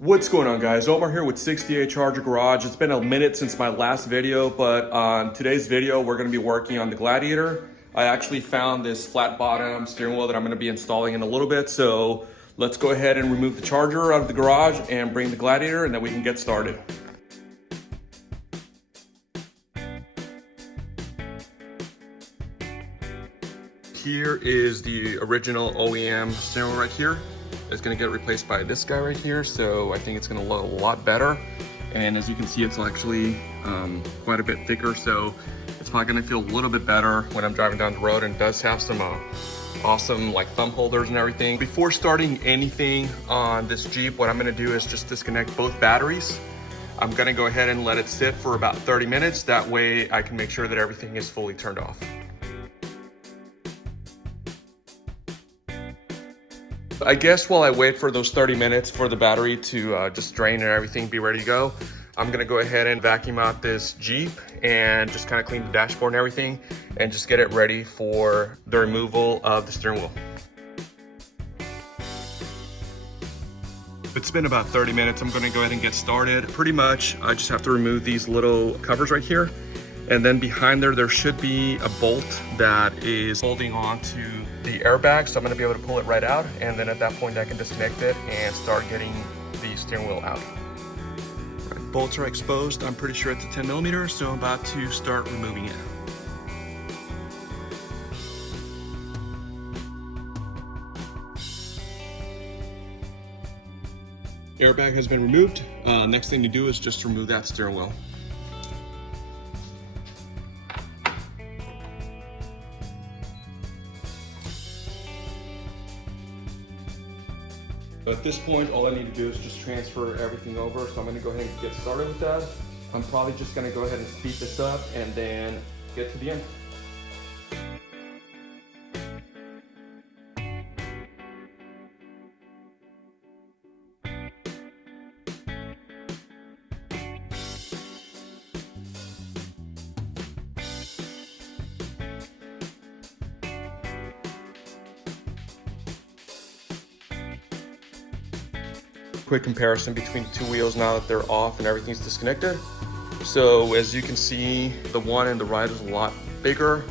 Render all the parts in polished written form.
What's going on, guys? Omar here with 68 Charger Garage. It's been a minute since my last video, but on today's video we're going to be working on the Gladiator. I actually found this flat bottom steering wheel that I'm going to be installing in a little bit, so let's go ahead and remove the Charger out of the garage and bring the Gladiator, and then we can get started. Here is the original OEM steering wheel right here. It's going to get replaced by this guy right here, so I think it's going to look a lot better. And as you can see, it's actually quite a bit thicker, so it's probably going to feel a little bit better when I'm driving down the road, and it does have some awesome like thumb holders and everything. Before starting anything on this Jeep, what I'm going to do is just disconnect both batteries. I'm going to go ahead and let it sit for about 30 minutes. That way I can make sure that everything is fully turned off. I guess while I wait for those 30 minutes for the battery to just drain and everything be ready to go, I'm gonna go ahead and vacuum out this Jeep and just kind of clean the dashboard and everything and just get it ready for the removal of the steering wheel. It's been about 30 minutes. I'm gonna go ahead and get started. Pretty much, I just have to remove these little covers right here. And then behind there should be a bolt that is holding on to the airbag. So I'm gonna be able to pull it right out. And then at that point I can disconnect it and start getting the steering wheel out. Right, bolts are exposed. I'm pretty sure it's a 10 millimeter. So I'm about to start removing it. Airbag has been removed. Next thing to do is just remove that steering wheel. At this point, all I need to do is just transfer everything over. So I'm gonna go ahead and get started with that. I'm probably just gonna go ahead and speed this up and then get to the end. Quick comparison between the two wheels now that they're off and everything's disconnected. So as you can see, the one in the right is a lot bigger,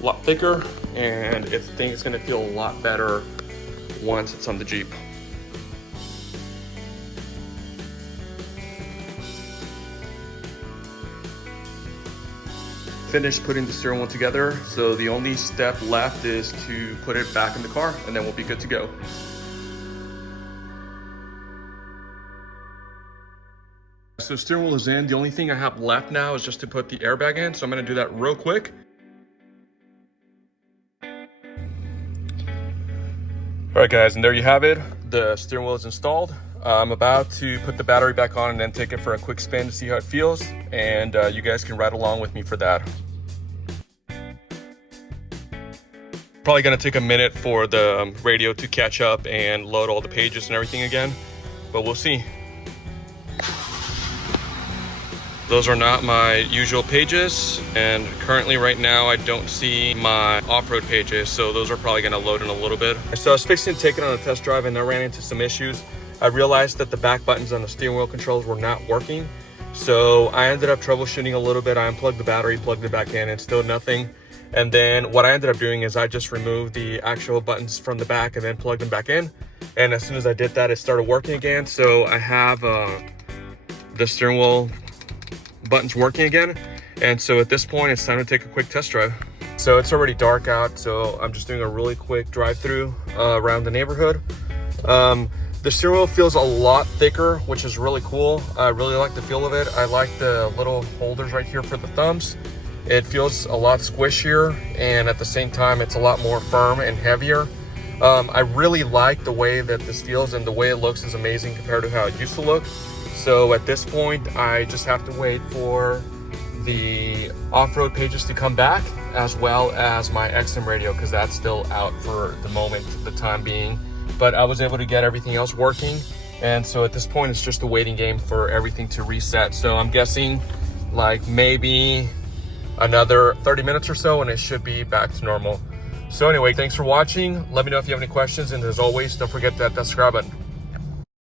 a lot thicker, and I think it's gonna feel a lot better once it's on the Jeep. Finished putting the steering wheel together, so the only step left is to put it back in the car, and then we'll be good to go. So steering wheel is in. The only thing I have left now is just to put the airbag in. So I'm gonna do that real quick. All right, guys, and there you have it. The steering wheel is installed. I'm about to put the battery back on and then take it for a quick spin to see how it feels. And you guys can ride along with me for that. Probably gonna take a minute for the radio to catch up and load all the pages and everything again, but we'll see. Those are not my usual pages, and currently right now I don't see my off-road pages, so those are probably gonna load in a little bit. So I was fixing to take it on a test drive and I ran into some issues. I realized that the back buttons on the steering wheel controls were not working, so I ended up troubleshooting a little bit. I unplugged the battery, plugged it back in, and still nothing. And then what I ended up doing is I just removed the actual buttons from the back and then plugged them back in. And as soon as I did that, it started working again. So I have the steering wheel buttons working again, and so at this point it's time to take a quick test drive. So it's already dark out, so I'm just doing a really quick drive through around the neighborhood. The steering wheel feels a lot thicker, which is really cool. I really like the feel of it. I like the little holders right here for the thumbs. It feels a lot squishier, and at the same time it's a lot more firm and heavier. I really like the way that this feels, and the way it looks is amazing compared to how it used to look. So at this point, I just have to wait for the off-road pages to come back, as well as my XM radio, because that's still out for the moment, the time being. But I was able to get everything else working. And so at this point, it's just a waiting game for everything to reset. So I'm guessing like maybe another 30 minutes or so, and it should be back to normal. So anyway, thanks for watching. Let me know if you have any questions. And as always, don't forget that subscribe button.